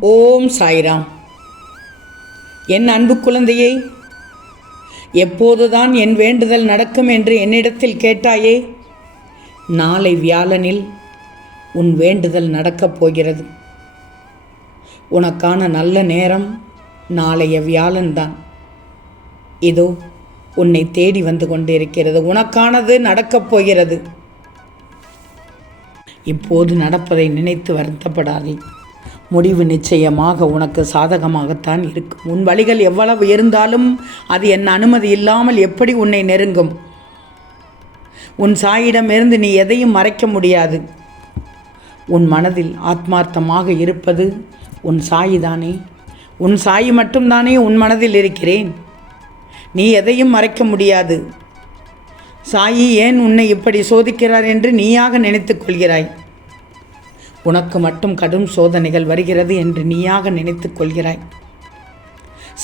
ஓம் சாய்ராம். என் அன்பு குழந்தையே எப்போதுதான் என் வேண்டுதல் நடக்கும் என்று என்னிடத்தில் கேட்டாயே நாளை வியாழனில் உன் வேண்டுதல் நடக்கப் போகிறது. உனக்கான நல்ல நேரம் நாளைய வியாழன்தான். இதோ உன்னை தேடி வந்து கொண்டிருக்கிறது. உனக்கானது நடக்கப் போகிறது. இப்போது நடப்பதை நினைத்து வருத்தப்படாதே. முடிவு நிச்சயமாக உனக்கு சாதகமாகத்தான் இருக்கும் உன் வழிகள் எவ்வளவு இருந்தாலும் அது என் அனுமதி இல்லாமல் எப்படி உன்னை நெருங்கும்? உன் சாயிடமிருந்து நீ எதையும் மறைக்க முடியாது. உன் மனதில் ஆத்மார்த்தமாக இருப்பது உன் சாயிதானே. உன் சாயி மட்டும்தானே உன் மனதில் இருக்கிறேன். நீ எதையும் மறைக்க முடியாது. சாயி ஏன் உன்னை இப்படி சோதிக்கிறார் என்று நீயாக நினைத்துக் கொள்கிறாய்? உனக்கு மட்டும் கடும் சோதனைகள் வருகிறது என்று நீயாக நினைத்து கொள்கிறாய்.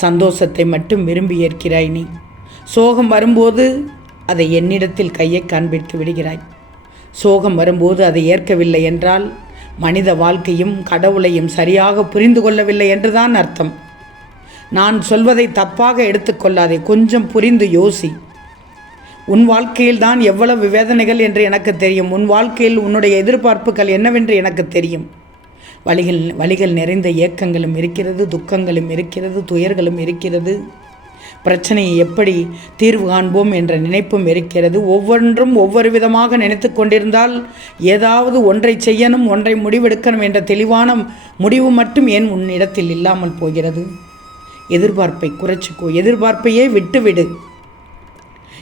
சந்தோஷத்தை மட்டும் விரும்பி ஏற்கிறாய் நீ. சோகம் வரும்போது அதை என்னிடத்தில் கையை காண்பித்து விடுகிறாய். சோகம் வரும்போது அதை ஏற்கவில்லை என்றால் மனித வாழ்க்கையும் கடவுளையும் சரியாக புரிந்து கொள்ளவில்லை என்றுதான் அர்த்தம். நான் சொல்வதை தப்பாக எடுத்துக்கொள்ளாதே கொஞ்சம் புரிந்து யோசி. உன் வாழ்க்கையில் தான் எவ்வளவு வேதனைகள் என்று எனக்கு தெரியும். உன் வாழ்க்கையில் உன்னுடைய எதிர்பார்ப்புகள் என்னவென்று எனக்கு தெரியும். வழிகள் வழிகள் நிறைந்த ஏக்கங்களும் இருக்கிறது துக்கங்களும் இருக்கிறது துயர்களும் இருக்கிறது. பிரச்சனையை எப்படி தீர்வு காண்போம் என்ற நினைப்பும் இருக்கிறது. ஒவ்வொன்றும் ஒவ்வொரு விதமாக நினைத்து கொண்டிருந்தால் ஏதாவது ஒன்றை செய்யணும் ஒன்றை முடிவெடுக்கணும் என்ற தெளிவான முடிவு மட்டும் ஏன் உன்னிடத்தில் இல்லாமல் போகிறது? எதிர்பார்ப்பை குறைச்சிக்கோ. எதிர்பார்ப்பையே விட்டுவிடு.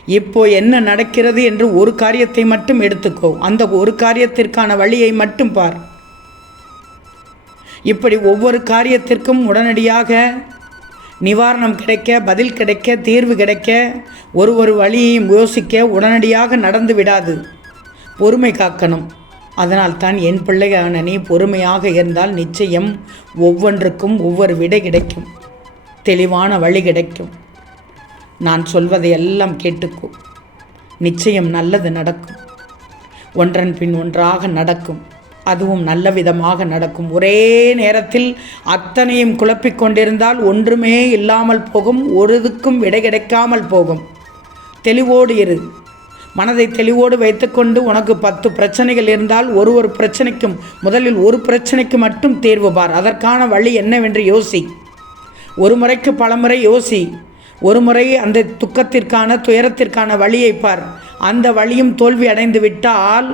இப்போ என்ன நடக்கிறது என்று ஒரு காரியத்தை மட்டும் எடுத்துக்கோ. அந்த ஒரு காரியத்திற்கான வழியை மட்டும் பார். இப்படி ஒவ்வொரு காரியத்திற்கும் உடனடியாக நிவாரணம் கிடைக்க பதில் கிடைக்க தீர்வு கிடைக்க ஒரு ஒரு வழியையும் யோசிக்க உடனடியாக நடந்து விடாது. பொறுமை காக்கணும். அதனால் தான் என் பிள்ளையான நீ பொறுமையாக இருந்தால் நிச்சயம் ஒவ்வொன்றுக்கும் ஒவ்வொரு விடை கிடைக்கும். தெளிவான வழி கிடைக்கும். நான் சொல்வதை எல்லாம் கேட்டுக்கோ. நிச்சயம் நல்லது நடக்கும். ஒன்றன் பின் ஒன்றாக நடக்கும். அதுவும் நல்ல விதமாக நடக்கும். ஒரே நேரத்தில் அத்தனையும் குழப்பிக் கொண்டிருந்தால் ஒன்றுமே இல்லாமல் போகும் ஒருதுக்கும் விடை கிடைக்காமல் போகும். தெளிவோடு இரு. மனதை தெளிவோடு வைத்துக்கொண்டு உனக்கு பத்து பிரச்சனைகள் இருந்தால் ஒரு ஒரு பிரச்சனைக்கும் முதலில் ஒரு பிரச்சனைக்கு மட்டும் தீர்வு பார். அதற்கான வழி என்னவென்று யோசி. ஒரு முறைக்கு பலமுறை யோசி. ஒரு முறை அந்த துக்கத்திற்கான துயரத்திற்கான வழியை பார். அந்த வழியும் தோல்வி அடைந்து விட்டால்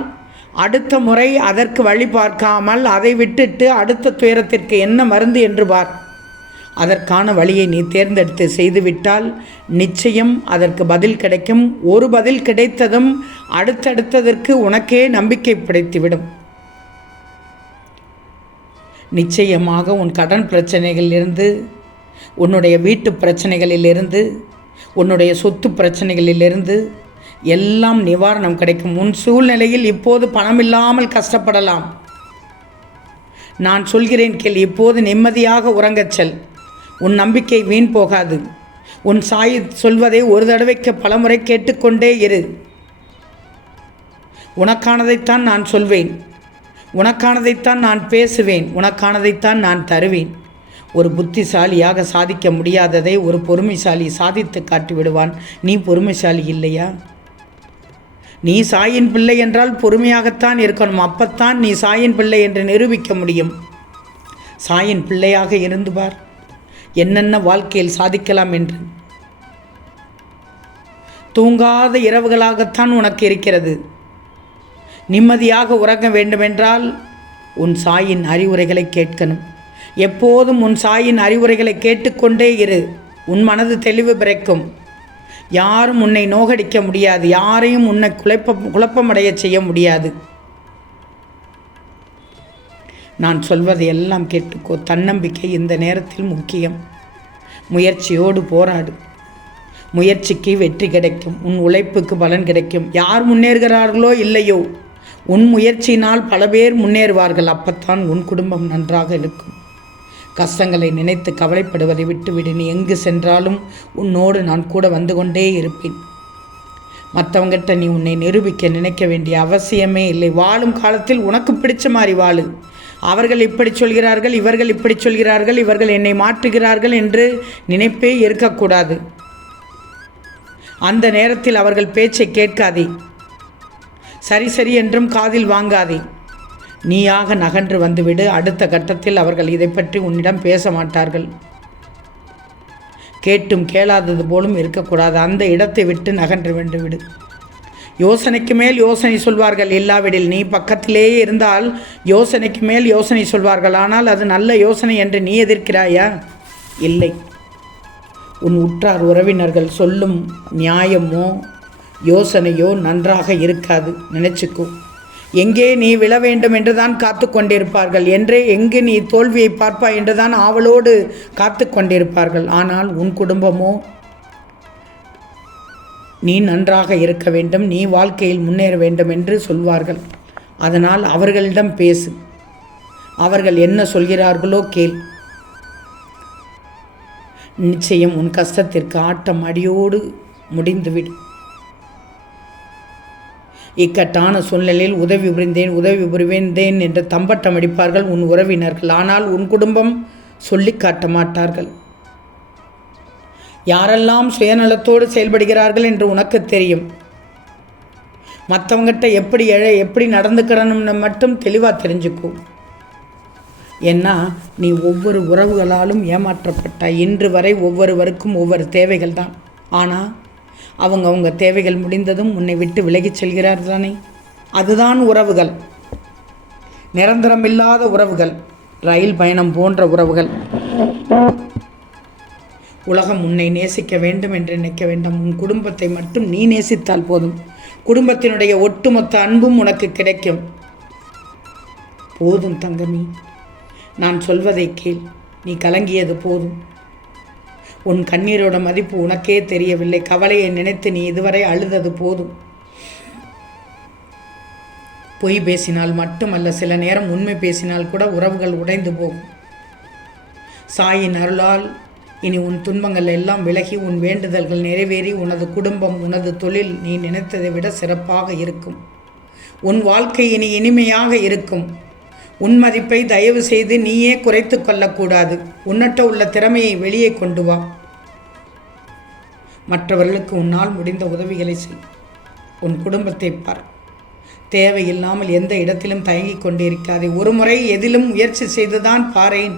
அடுத்த முறை அதற்கு வழி பார்க்காமல் அதை விட்டுட்டு அடுத்த துயரத்திற்கு என்ன மருந்து என்று பார். அதற்கான வழியை நீ தேர்ந்தெடுத்து செய்துவிட்டால் நிச்சயம் அதற்கு பதில் கிடைக்கும். ஒரு பதில் கிடைத்ததும் அடுத்தடுத்ததற்கு உனக்கே நம்பிக்கை படைத்துவிடும். நிச்சயமாக உன் கடன் பிரச்சனைகளிலிருந்து உன்னுடைய வீட்டு பிரச்சனைகளிலிருந்து உன்னுடைய சொத்து பிரச்சனைகளிலிருந்து எல்லாம் நிவாரணம் கிடைக்கும். உன் சூழ்நிலையில் இப்போது பணம் இல்லாமல் கஷ்டப்படலாம். நான் சொல்கிறேன் கேள் இப்போது நிம்மதியாக உறங்கச் செல். உன் நம்பிக்கை வீண் போகாது. உன் சாய் சொல்வதை ஒரு தடவைக்கு பலமுறை கேட்டுக்கொண்டே இரு. உனக்கானதைத்தான் நான் சொல்வேன். உனக்கானதைத்தான் நான் பேசுவேன். உனக்கானதைத்தான் நான் தருவேன். ஒரு புத்திசாலியாக சாதிக்க முடியாததை ஒரு பொறுமைசாலி சாதித்து காட்டி விடுவான் நீ பொறுமைசாலி இல்லையா? நீ சாயின் பிள்ளை என்றால் பொறுமையாகத்தான் இருக்கணும். அப்பத்தான் நீ சாயின் பிள்ளை என்று நிரூபிக்க முடியும். சாயின் பிள்ளையாக இருந்து பார். என்னென்ன வாழ்க்கையில் சாதிக்கலாம் என்று. தூங்காத இரவுகளாகத்தான் உனக்கு இருக்கிறது. நிம்மதியாக உறங்க வேண்டுமென்றால் உன் சாயின் அறிவுரைகளை கேட்கணும். எப்போதும் உன் சாயின் அறிவுரைகளை கேட்டுக்கொண்டே இரு. உன் மனது தெளிவு பிறக்கும். யாரும் உன்னை நோகடிக்க முடியாது. யாரையும் உன்னை குழப்ப குழப்பமடைய செய்ய முடியாது. நான் சொல்வதை எல்லாம் கேட்டுக்கோ. தன்னம்பிக்கை இந்த நேரத்தில் முக்கியம். முயற்சியோடு போராடு. முயற்சிக்கு வெற்றி கிடைக்கும். உன் உழைப்புக்கு பலன் கிடைக்கும். யார் முன்னேறுகிறார்களோ இல்லையோ. உன் முயற்சியினால் பல பேர் முன்னேறுவார்கள். அப்பத்தான் உன் குடும்பம் நன்றாக இருக்கும். கஷ்டங்களை நினைத்து கவலைப்படுவதை விட்டுவிடு. நீ எங்கு சென்றாலும் உன்னோடு நான் கூட வந்து கொண்டே இருப்பேன். மற்றவங்கிட்ட நீ உன்னை நிரூபிக்க நினைக்க வேண்டிய அவசியமே இல்லை. வாழும் காலத்தில் உனக்கு பிடிச்ச மாதிரி வாழு. அவர்கள் இப்படி சொல்கிறார்கள் இவர்கள் இப்படி சொல்கிறார்கள் இவர்கள் என்னை மாற்றுகிறார்கள் என்று நினைப்பே இருக்கக்கூடாது. அந்த நேரத்தில் அவர்கள் பேச்சை கேட்காதே. சரி சரி என்றும் காதில் வாங்காதே. நீயாக நகன்று வந்துவிடு. அடுத்த கட்டத்தில் அவர்கள் இதை பற்றி உன்னிடம் பேச மாட்டார்கள் கேட்டும் கேளாதது போலும் இருக்கக்கூடாது. அந்த இடத்தை விட்டு நகன்று வென்று விடு யோசனைக்கு மேல் யோசனை சொல்வார்கள். இல்லாவிடில் நீ பக்கத்திலேயே இருந்தால் யோசனைக்கு மேல் யோசனை சொல்வார்கள். ஆனால் அது நல்ல யோசனை என்று நீ எதிர்க்கிறாயா? இல்லை. உன் உற்றார் உறவினர்கள் சொல்லும் நியாயமோ யோசனையோ நன்றாக இருக்காது. நினச்சிக்கோ. எங்கே நீ விழ வேண்டும் என்றுதான் காத்து கொண்டிருப்பார்கள். என்றே எங்கு நீ தோல்வியை பார்ப்பாய் என்றுதான் ஆவலோடு காத்து கொண்டிருப்பார்கள். ஆனால் உன் குடும்பமோ நீ நன்றாக இருக்க வேண்டும். நீ வாழ்க்கையில் முன்னேற வேண்டும் என்று சொல்வார்கள். அதனால் அவர்களிடம் பேசு. அவர்கள் என்ன சொல்கிறார்களோ கேள். நிச்சயம் உன் கஷ்டத்திற்கு ஆட்டம் அடியோடு முடிந்துவிடும் இக்கட்டான சூழ்நிலையில் உதவி புரிந்தேன் உதவி புரிவேந்தேன் என்று தம்பட்டம் அடிப்பார்கள் உன் உறவினர்கள். ஆனால் உன் குடும்பம் சொல்லி காட்ட மாட்டார்கள். யாரெல்லாம் சுயநலத்தோடு செயல்படுகிறார்கள் என்று உனக்கு தெரியும். மற்றவங்ககிட்ட எப்படி எழ எப்படி நடந்துக்கிறணும்னு மட்டும் தெளிவாக தெரிஞ்சுக்கும் ஏன்னா நீ ஒவ்வொரு உறவுகளாலும் ஏமாற்றப்பட்ட இன்று வரை ஒவ்வொருவருக்கும் ஒவ்வொரு தேவைகள் தான் ஆனால் அவங்க அவங்க தேவைகள் முடிந்ததும் உன்னை விட்டு விலகிச் செல்கிறார் தானே? அதுதான் உறவுகள். நிரந்தரமில்லாத உறவுகள். ரயில் பயணம் போன்ற உறவுகள். உலகம் உன்னை நேசிக்க வேண்டும் என்று நினைக்க வேண்டும். உன் குடும்பத்தை மட்டும் நீ நேசித்தால் போதும். குடும்பத்தினுடைய ஒட்டுமொத்த அன்பும் உனக்கு கிடைக்கும். போதும் தங்கமி. நான் சொல்வதை கேள். நீ கலங்கியது போதும். உன் கண்ணீரோட மதிப்பு உனக்கே தெரியவில்லை. கவலையை நினைத்து நீ இதுவரை அழுதது போதும். பொய் பேசினால் மட்டுமல்ல சில நேரம் உண்மை பேசினால் கூட உறவுகள் உடைந்து போகும். சாயின் அருளால் இனி உன் துன்பங்கள் எல்லாம் விலகி உன் வேண்டுதல்கள் நிறைவேறி உனது குடும்பம் உனது தொழில் நீ நினைத்ததை விட சிறப்பாக இருக்கும். உன் வாழ்க்கை இனி இனிமையாக இருக்கும். உன் மதிப்பை தயவு செய்து நீயே குறைத்து கொள்ளக்கூடாது. உன்னட்ட உள்ள திறமையை வெளியே கொண்டு வா. மற்றவர்களுக்கு உன்னால் முடிந்த உதவிகளை செய். உன் குடும்பத்தை பார். தேவையில்லாமல் எந்த இடத்திலும் தயங்கிக் கொண்டிருக்காதே. ஒரு முறை எதிலும் முயற்சி செய்துதான் பாரேன்.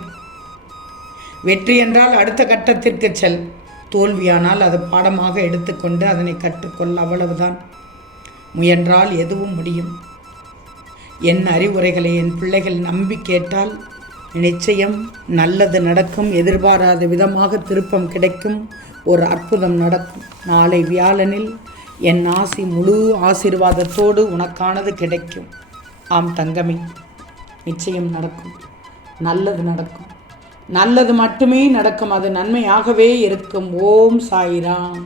வெற்றி என்றால் அடுத்த கட்டத்திற்கு செல். தோல்வியானால் அது பாடமாக எடுத்துக்கொண்டு அதனை கற்றுக்கொள். அவ்வளவுதான். முயன்றால் எதுவும் முடியும். என் அறிவுரைகளை என் பிள்ளைகள் நம்பி கேட்டால் நிச்சயம் நல்லது நடக்கும் எதிர்பாராத விதமாக திருப்பம் கிடைக்கும் ஒரு அற்புதம் நடக்கும். நாளை வியாழனில் என் ஆசி முழு ஆசீர்வாதத்தோடு உனக்கானது கிடைக்கும். ஆம் தங்கமே நிச்சயம் நடக்கும். நல்லது நடக்கும். நல்லது மட்டுமே நடக்கும் அது நன்மையாகவே இருக்கும். ஓம் சாய்ராம்.